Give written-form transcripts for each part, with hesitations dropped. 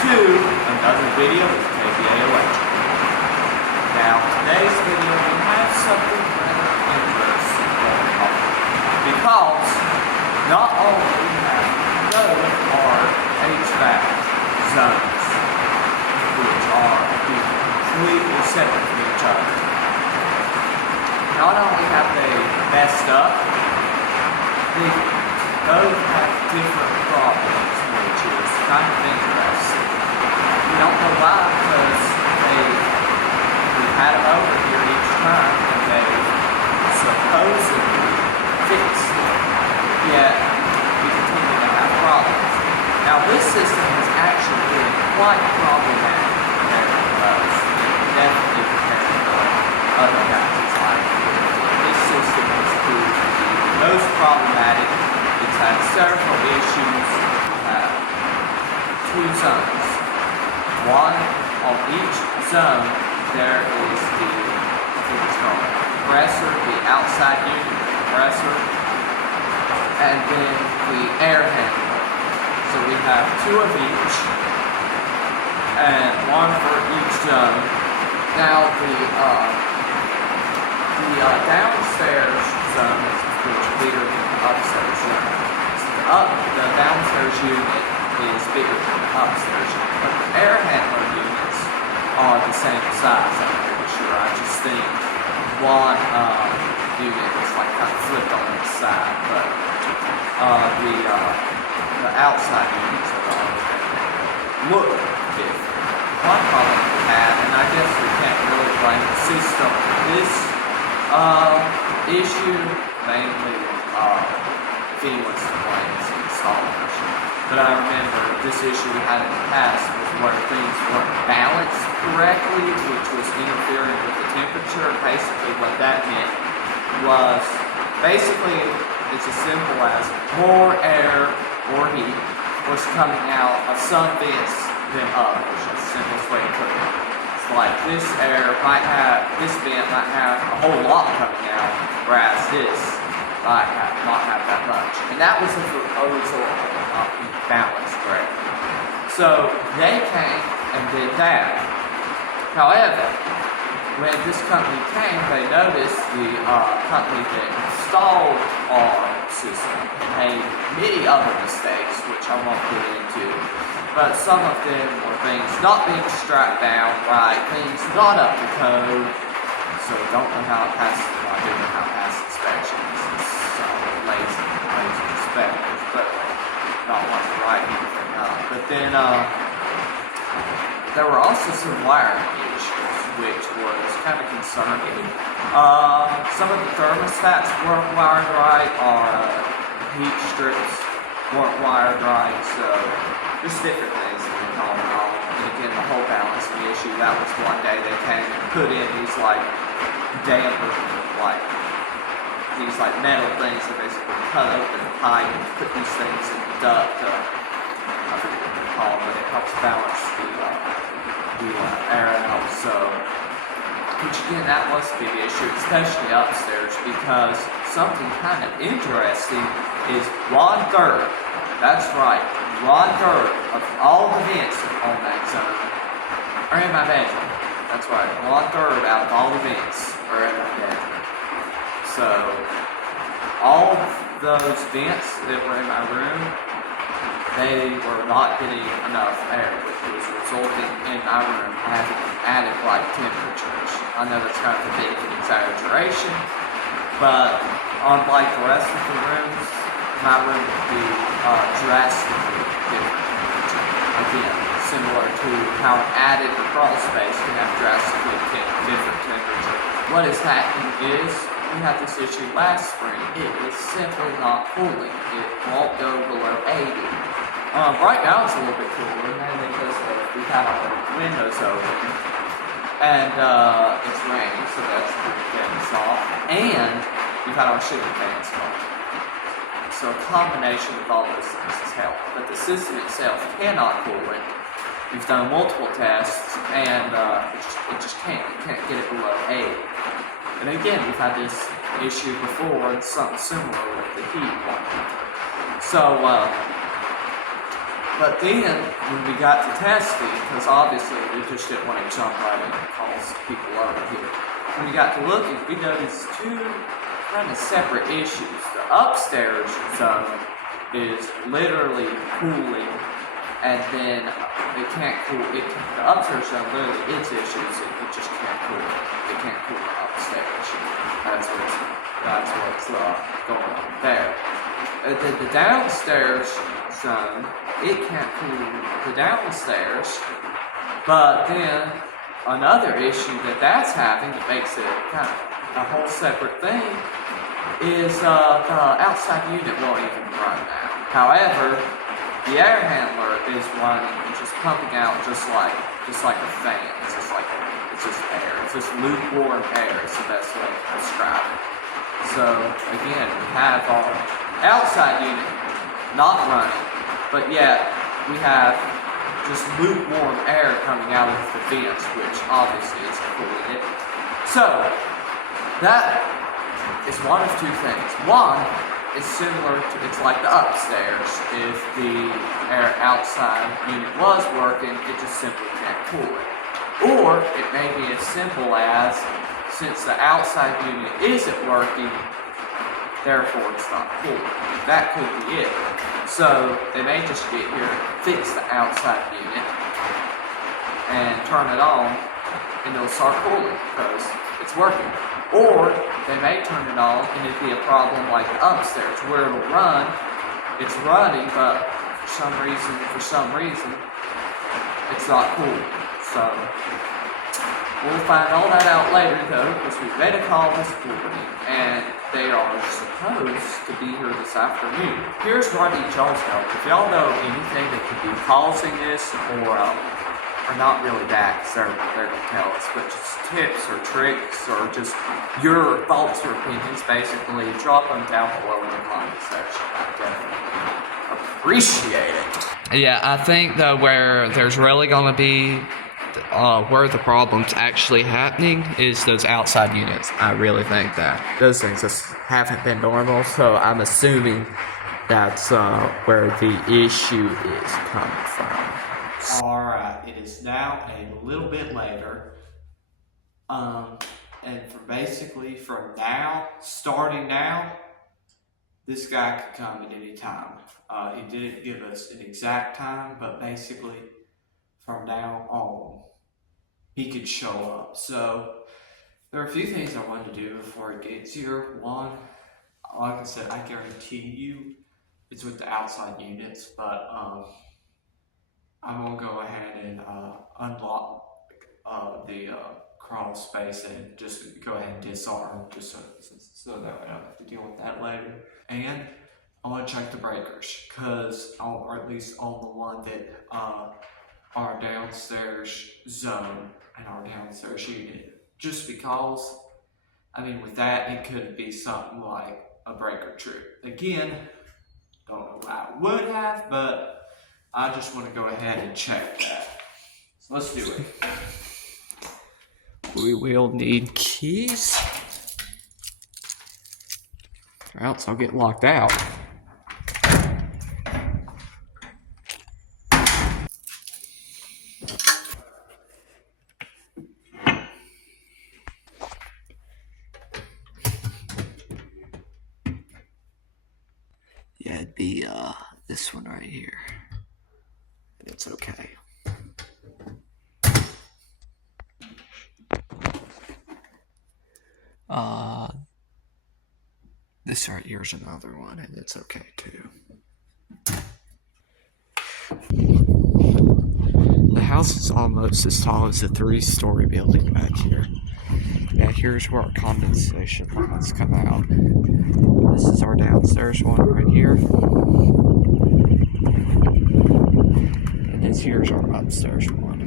to another video with KBA Electric. Now, today's video we have something rather interesting going on because not only we have those are HVAC zones, which are completely separate from each other. Not only have they messed up, they both have different problems, which is kind of interesting. We don't know why, because we had them over here each time and they supposedly fixed it, yet we continue to have problems. Now this system has actually been quite problematic compared to those, definitely compared to other houses like this system has proved to be the most problematic. It's had several issues. Two zones. One on each zone there is the compressor, the outside unit compressor, and then the air handler. So we have two of each, and one for each zone. Now the downstairs zone is much bigger than the upstairs zone. So the downstairs unit is bigger than the upstairs unit, but the air handler units are the same size, I'm pretty sure. I just think one unit is like kind of flipped on its side, but the outside units of the look different. One problem we have, and I guess we can't really blame the system for this issue, mainly Phoenix Plains installation. But I remember this issue we had in the past was where things weren't balanced correctly, which was interfering with the temperature. Basically what that meant was, it's as simple as more air or heat was coming out of some vents than others. That's the simplest way to put it. It's like this vent might have a whole lot coming out, whereas this might not have that much. And that was a proposal of not being balanced correctly. So they came and did that. However, when this company came, they noticed the company that installed our system made many other mistakes, which I won't get into. But some of them were things not being strapped down right, things not up to code. So don't know how it passes, I didn't know how it passed inspections. It's lazy inspectors, but not want to write anything up. But then there were also some wiring issues, which was kind of concerning. Some of the thermostats weren't wired right, or heat strips weren't wired right, so just different things that were going on. And again, the whole balancing issue, that was one day they came and put in these dampers, these metal things that basically cut open the pipe and put these things in the duct. I forget what they're called, but it helps balance the air out. So, which again, that was a big issue, especially upstairs, because something kind of interesting is 1/3. That's right, 1/3 of all the vents on that zone are in my bedroom. That's right, 1/3 out of all the vents are in my bedroom. So, all of those vents that were in my room, they were not getting enough air, which was resulting in my room having added temperatures. I know that's kind of a big exaggeration, but unlike the rest of the rooms, my room would be drastically different temperature. Again, similar to how an attic or crawl space can have drastically different temperature. What is happening is, we had this issue last spring. It is simply not cooling. It won't go below 80. Right now it's a little bit cooler, mainly because we have our windows open. And it's raining, so that's pretty getting soft. And we've had our shipping fans going. So a combination of all those things has helped. But the system itself cannot cool it. We've done multiple tests, and it just can't get it below 80. And again, we've had this issue before, and something similar with the heat one. So But then, when we got to testing, because obviously we just didn't want to jump right in and cause people over here. When we got to looking, we noticed two kind of separate issues. The upstairs zone is literally cooling, and then it can't cool. The upstairs zone literally its issues. It just can't cool. It can't cool the upstairs. That's what's going on there. The downstairs zone, it can't cool the downstairs, but then another issue that's having that makes it kind of a whole separate thing is the outside unit won't even run now. However, the air handler is running and just pumping out just like a fan. It's just air. It's just lukewarm air is the best way to describe it. So again, we have our outside unit not running, but yet we have just lukewarm air coming out of the vents, which obviously is cooling it. So that is one of two things. One is similar to, it's like the upstairs. If the air outside unit was working, it just simply can't cool it. Or it may be as simple as, since the outside unit isn't working, therefore it's not cool. That could be it. So they may just get here, fix the outside unit, and turn it on, and it'll start cooling because it's working. Or they may turn it on and it'd be a problem like upstairs where it'll run, it's running, but for some reason, it's not cool. So we'll find all that out later though, because we made a call this morning and they are supposed to be here this afternoon. Here's what I need y'all's help. If y'all know anything that could be causing this, or not really that, because they're gonna tell us, but just tips or tricks or just your thoughts or opinions, basically, drop them down below in the comment section. I definitely appreciate it. Yeah, I think though where there's really gonna be where the problem's actually happening is those outside units. I really think that those things just haven't been normal, so I'm assuming that's where the issue is coming from. Alright, it is now a little bit later, and from now, starting now, this guy could come at any time. He didn't give us an exact time, but basically from now on, he could show up. So there are a few things I wanted to do before he gets here. One, like I said, I guarantee you it's with the outside units, but I'm gonna go ahead and unlock the crawl space and just go ahead and disarm, just so that I don't have to deal with that later. And I want to check the breakers, or at least on the one that our downstairs zone and our downstairs unit. Just because, I mean, with that, it could be something like a breaker trip. Again, don't know why I would have, but I just want to go ahead and check that. So let's do it. We will need keys, or else I'll get locked out. Yeah, it'd be this one right here. It's okay. This right here is another one, and it's okay too. The house is almost as tall as a 3-story building back here. Yeah, here's where our condensation lines come out. This is our downstairs one right here. And this here's our upstairs one.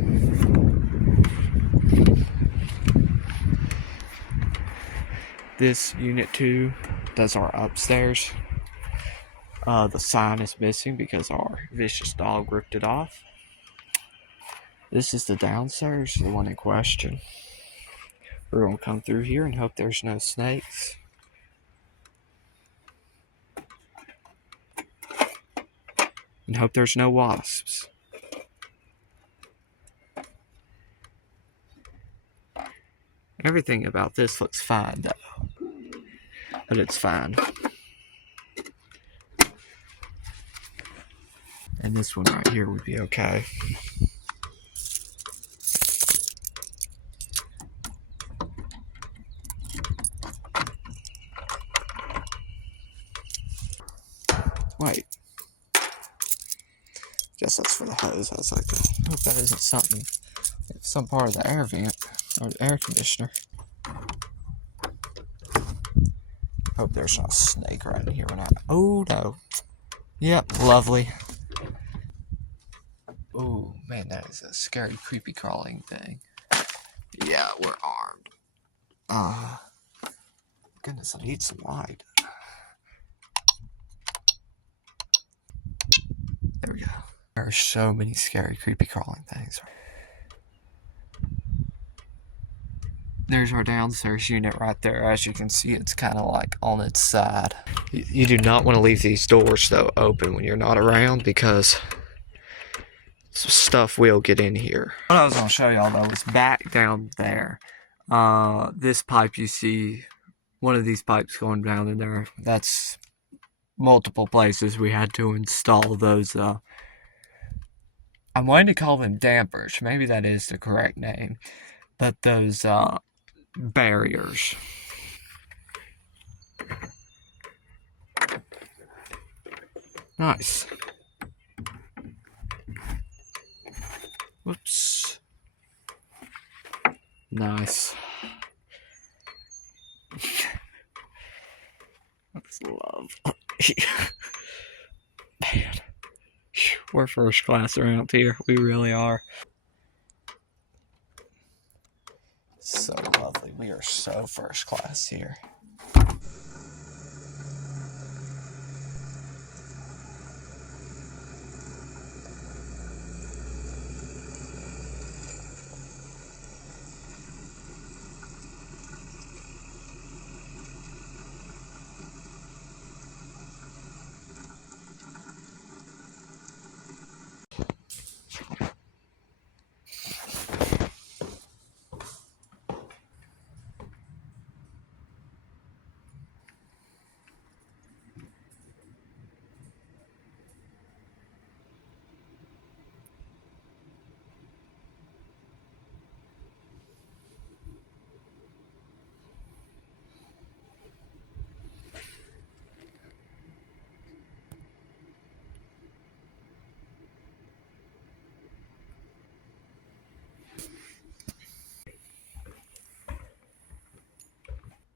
This unit 2 does our upstairs. The sign is missing because our vicious dog ripped it off. This is the downstairs, the one in question. We're going to come through here and hope there's no snakes. and hope there's no wasps. Everything about this looks fine though, but it's fine. And this one right here would be okay. Wait. Guess that's for the hose. I was like, I hope that isn't something, some part of the air vent or the air conditioner. Hope there's not a snake right in here when I. Oh no. Yep, lovely. Oh man, that is a scary, creepy crawling thing. Yeah, we're armed. Goodness, I need some light. There we go. There are so many scary, creepy crawling things. There's our downstairs unit right there. As you can see, it's kind of like on its side. You do not want to leave these doors though open when you're not around, because stuff will get in here. What I was going to show y'all though is back down there. This pipe you see, one of these pipes going down in there, that's multiple places we had to install those, I'm going to call them dampers, maybe that is the correct name, but those barriers. Nice. Whoops. Nice. That's love. Man. We're first class around here. We really are. So lovely. We are so first class here.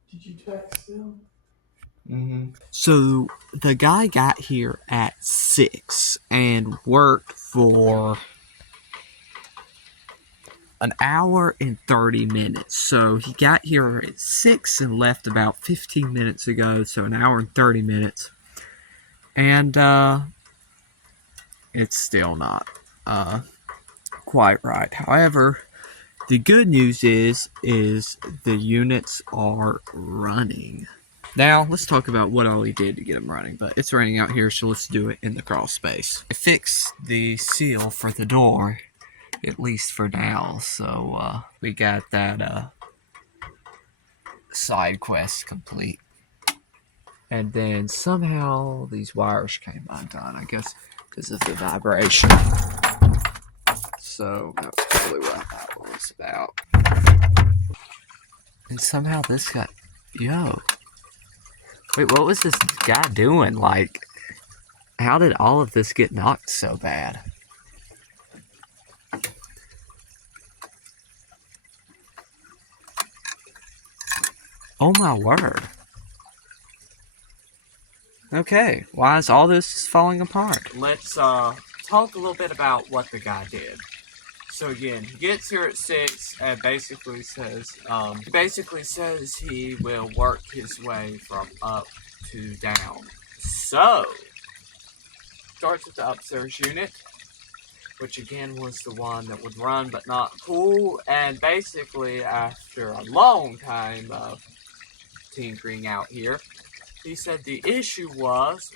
Did you text them? Mm-hmm. So the guy got here at 6 and worked for an hour and 30 minutes. So he got here at 6 and left about 15 minutes ago. So an hour and 30 minutes. And it's still not quite right. However, the good news is the units are running. Now, let's talk about what all he did to get them running, but it's raining out here, so let's do it in the crawl space. I fixed the seal for the door, at least for now, so we got that side quest complete. And then somehow these wires came undone, I guess because of the vibration. So that's probably what that was about. And somehow this got, yo. Wait, what was this guy doing? Like, how did all of this get knocked so bad? Oh my word. Okay, why is all this falling apart? Let's talk a little bit about what the guy did. So again, he gets here at 6 and basically says he will work his way from up to down. So, starts with the upstairs unit, which again was the one that would run but not cool, and basically after a long time of tinkering out here, he said the issue was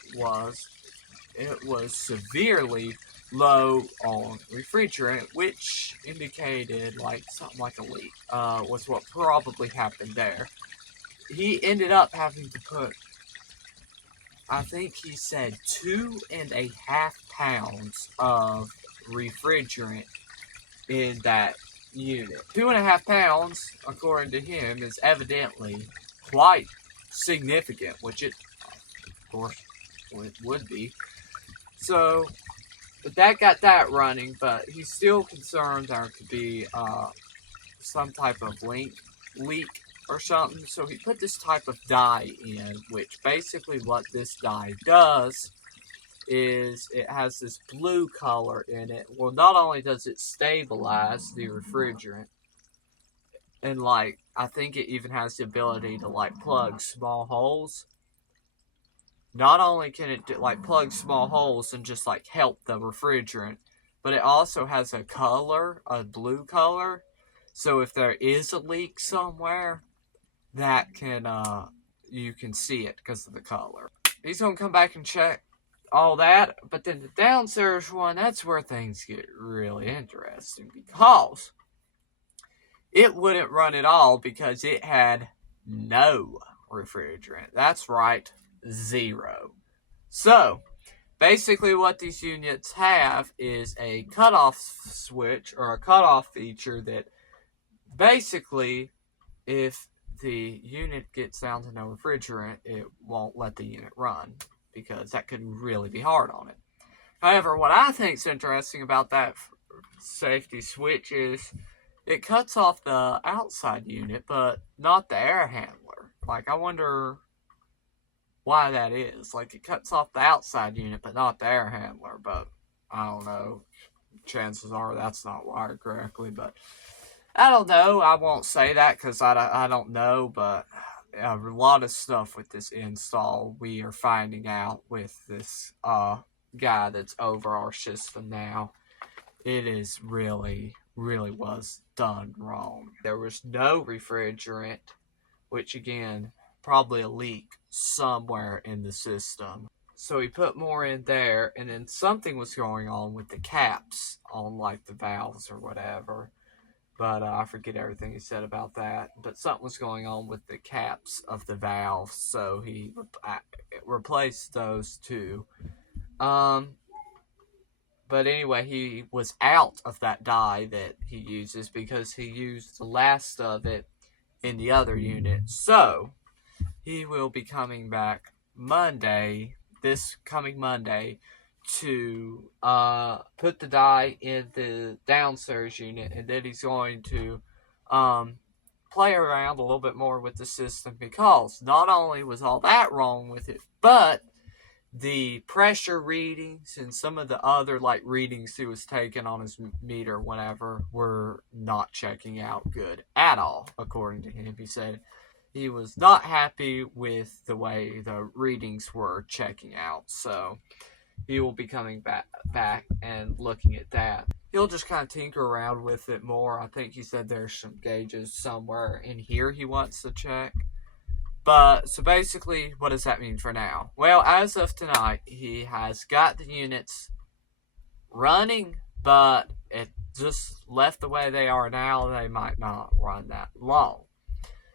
it was severely low on refrigerant, which indicated like something like a leak was what probably happened there. He ended up having to put, I think he said 2.5 pounds of refrigerant in that unit. 2.5 pounds, according to him, is evidently quite significant, which it, of course, it would be. So, but that got that running, but he's still concerned there could be some type of leak or something. So he put this type of dye in, which basically what this dye does is it has this blue color in it. Well, not only does it stabilize the refrigerant, and like I think it even has the ability to like plug small holes. Not only can it like plug small holes and just like help the refrigerant, but it also has a color, a blue color. So if there is a leak somewhere, that can you can see it because of the color. He's gonna come back and check all that, but then the downstairs one, that's where things get really interesting, because it wouldn't run at all because it had no refrigerant. That's right, 0. So basically what these units have is a cutoff switch or a cutoff feature that basically, if the unit gets down to no refrigerant, it won't let the unit run, because that could really be hard on it. However, what I think is interesting about that safety switch is it cuts off the outside unit, but not the air handler. Like, I wonder why that is. Like, it cuts off the outside unit, but not the air handler. But I don't know. Chances are that's not wired correctly, but I don't know. I won't say that because I don't know, but a lot of stuff with this install we are finding out with this guy that's over our system now. It is really was done wrong. There was no refrigerant, which again, probably a leak somewhere in the system. So he put more in there, and then something was going on with the caps on like the valves or whatever. But I forget everything he said about that. But something was going on with the caps of the valves, so he replaced those too. But anyway, he was out of that dye that he uses because he used the last of it in the other unit. So he will be coming back Monday, this coming Monday, to put the dye in the downstairs unit, and then he's going to play around a little bit more with the system, because not only was all that wrong with it, but the pressure readings and some of the other like readings he was taking on his meter whenever were not checking out good at all, according to him. He said he was not happy with the way the readings were checking out, so he will be coming back and looking at that. He'll just kind of tinker around with it more. I think he said there's some gauges somewhere in here he wants to check. But, so basically, what does that mean for now? Well, as of tonight, he has got the units running, but it just left the way they are now, they might not run that long.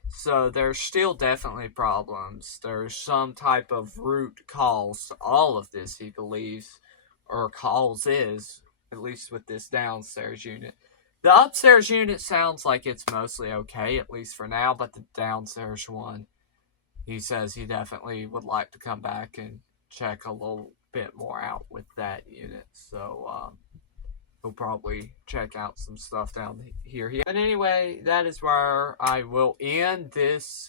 So there's still definitely problems. There's some type of root cause to all of this, he believes, or cause is, at least with this downstairs unit. The upstairs unit sounds like it's mostly okay, at least for now, but the downstairs one, he says he definitely would like to come back and check a little bit more out with that unit. So, he'll probably check out some stuff down here. But anyway, that is where I will end this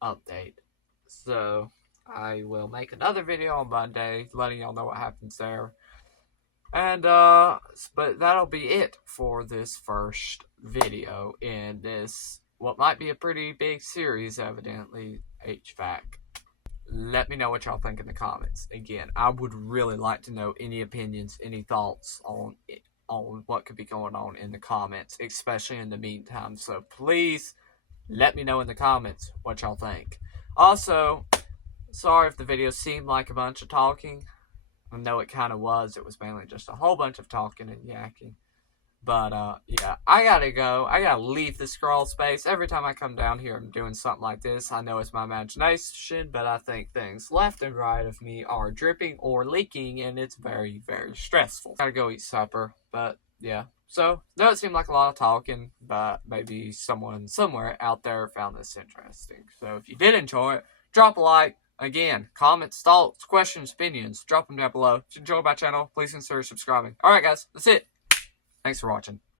update. So, I will make another video on Monday, letting y'all know what happens there. And, but that'll be it for this first video in this, what might be a pretty big series, evidently, HVAC. Let me know what y'all think in the comments. Again, I would really like to know any opinions, any thoughts on it, on what could be going on in the comments, especially in the meantime. So please let me know in the comments what y'all think. Also, sorry if the video seemed like a bunch of talking. I know it kind of was. It was mainly just a whole bunch of talking and yakking. But, yeah, I gotta go. I gotta leave this crawl space. Every time I come down here, I'm doing something like this. I know it's my imagination, but I think things left and right of me are dripping or leaking, and it's very, very stressful. Gotta go eat supper, but, yeah. So, doesn't seem like a lot of talking, but maybe someone somewhere out there found this interesting. So, if you did enjoy it, drop a like. Again, comments, thoughts, questions, opinions, drop them down below. If you enjoyed my channel, please consider subscribing. Alright, guys, that's it. Thanks for watching.